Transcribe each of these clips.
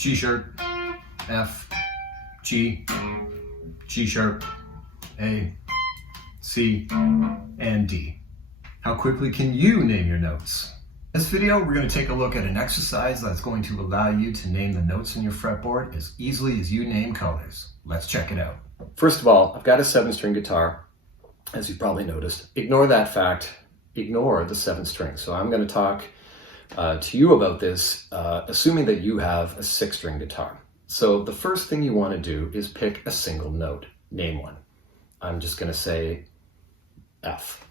G sharp, F, G, G sharp, A, C, and D. How quickly can you name your notes? In this video, we're going to take a look at an exercise that's going to allow you to name the notes in your fretboard as easily as you name colors. Let's check it out. First of all, I've got a 7-string guitar, as you probably noticed. Ignore that fact. Ignore the 7th string. So I'm going to talk to you about this, assuming that you have a 6-string guitar. So the first thing you want to do is pick a single note. Name one. I'm just going to say F.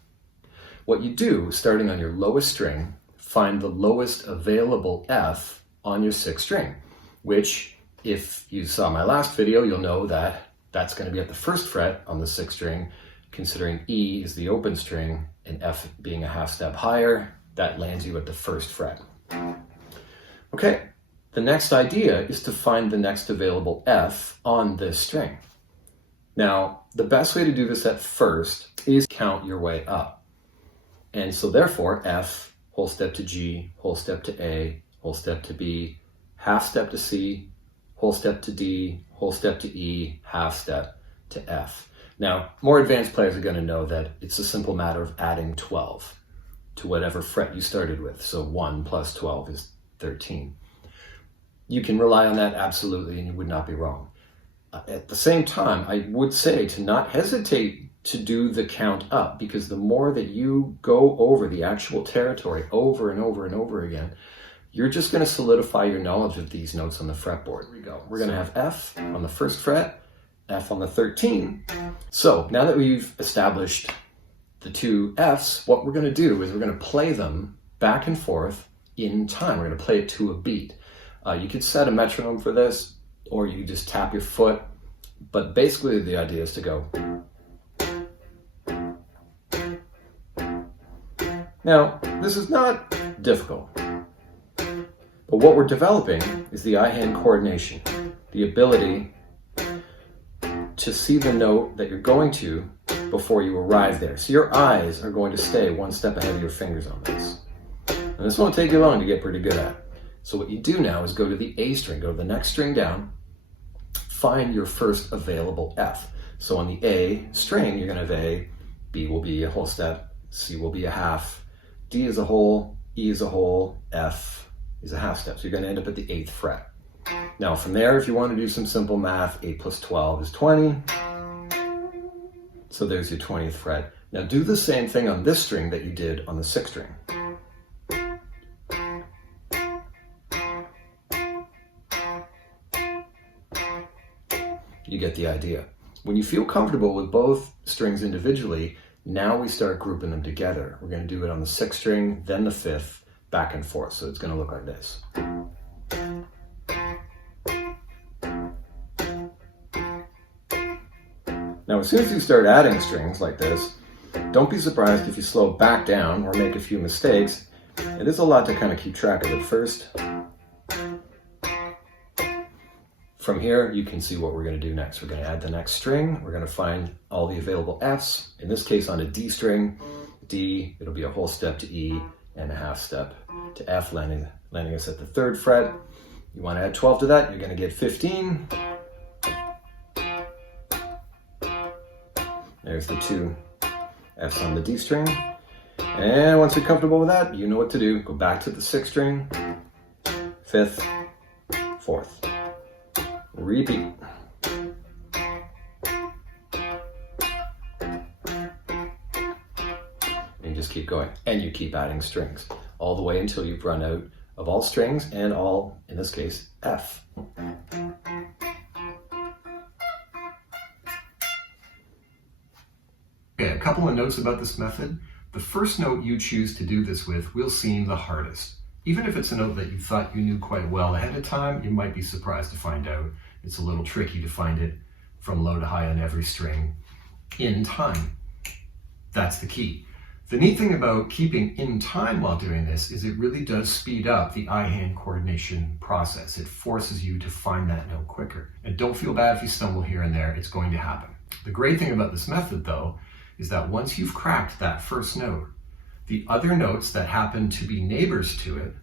What you do, starting on your lowest string, find the lowest available F on your 6th string, which, if you saw my last video, you'll know that that's going to be at the 1st fret on the 6th string, considering E is the open string and F being a half step higher, that lands you at the 1st fret. Okay, the next idea is to find the next available F on this string. Now, the best way to do this at first is count your way up. And so therefore, F, whole step to G, whole step to A, whole step to B, half step to C, whole step to D, whole step to E, half step to F. Now, more advanced players are going to know that it's a simple matter of adding 12 to whatever fret you started with. So 1 plus 12 is 13. You can rely on that absolutely, and you would not be wrong. At the same time, I would say to not hesitate to do the count up, because the more that you go over the actual territory over and over and over again, you're just going to solidify your knowledge of these notes on the fretboard. Here we go. We're going to have F on the 1st fret, F on the 13. So now that we've established the two Fs, what we're going to do is we're going to play them back and forth in time. We're going to play it to a beat. You could set a metronome for this, or you could just tap your foot. But basically the idea is to go. Now, this is not difficult, but what we're developing is the eye-hand coordination, the ability to see the note that you're going to before you arrive there. So your eyes are going to stay one step ahead of your fingers on this. And this won't take you long to get pretty good at. So what you do now is go to the A string, go to the next string down, find your first available F. So on the A string, you're going to have A, B will be a whole step, C will be a half, D is a whole, E is a whole, F is a half step. So you're going to end up at the 8th fret. Now from there, if you want to do some simple math, 8 plus 12 is 20. So there's your 20th fret. Now do the same thing on this string that you did on the 6th string. You get the idea. When you feel comfortable with both strings individually, now we start grouping them together. We're going to do it on the 6th string, then the 5th, back and forth. So it's going to look like this. Now, as soon as you start adding strings like this, don't be surprised if you slow back down or make a few mistakes. It is a lot to kind of keep track of at first. From here, you can see what we're going to do next. We're going to add the next string. We're going to find all the available Fs. In this case, on a D string, D, it'll be a whole step to E and a half step to F, landing us at the 3rd fret. You want to add 12 to that, you're going to get 15. There's the 2 Fs on the D string. And once you're comfortable with that, you know what to do. Go back to the 6th string, 5th, 4th. Repeat. And just keep going. And you keep adding strings all the way until you've run out of all strings and all, in this case, F. Okay, a couple of notes about this method. The first note you choose to do this with will seem the hardest. Even if it's a note that you thought you knew quite well ahead of time, you might be surprised to find out it's a little tricky to find it from low to high on every string in time. That's the key. The neat thing about keeping in time while doing this is it really does speed up the eye-hand coordination process. It forces you to find that note quicker. And don't feel bad if you stumble here and there, it's going to happen. The great thing about this method, though, is that once you've cracked that first note, the other notes that happen to be neighbors to it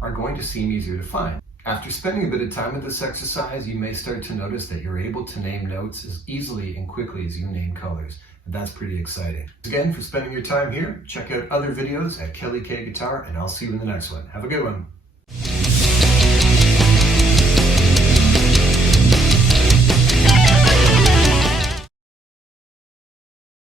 are going to seem easier to find. After spending a bit of time with this exercise, you may start to notice that you're able to name notes as easily and quickly as you name colors. And that's pretty exciting. Again, for spending your time here, check out other videos at Kelly K Guitar, and I'll see you in the next one. Have a good one.